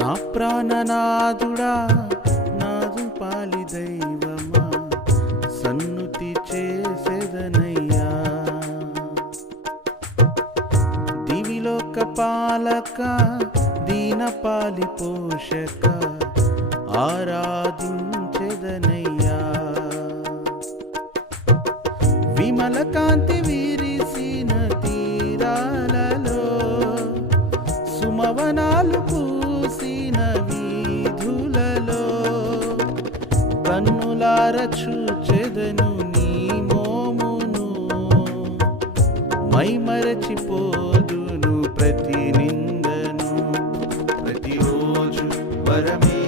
నా ప్రాణనాథుడా నాదు పాలి దైవమా సన్నుతి చేసేదనయ్యా. దివిలోక పాలక దీనపాలి పోషక ఆరాధించెదనయ్యా. విమల కాంతి విరిసిన తీరాలలో సుమవనాలు పూసిన వీధులలో కన్నులార చూచెదను నీ మోమును, మైమరచిపోదును ప్రతి నిందను. ప్రతిరోజు వరమే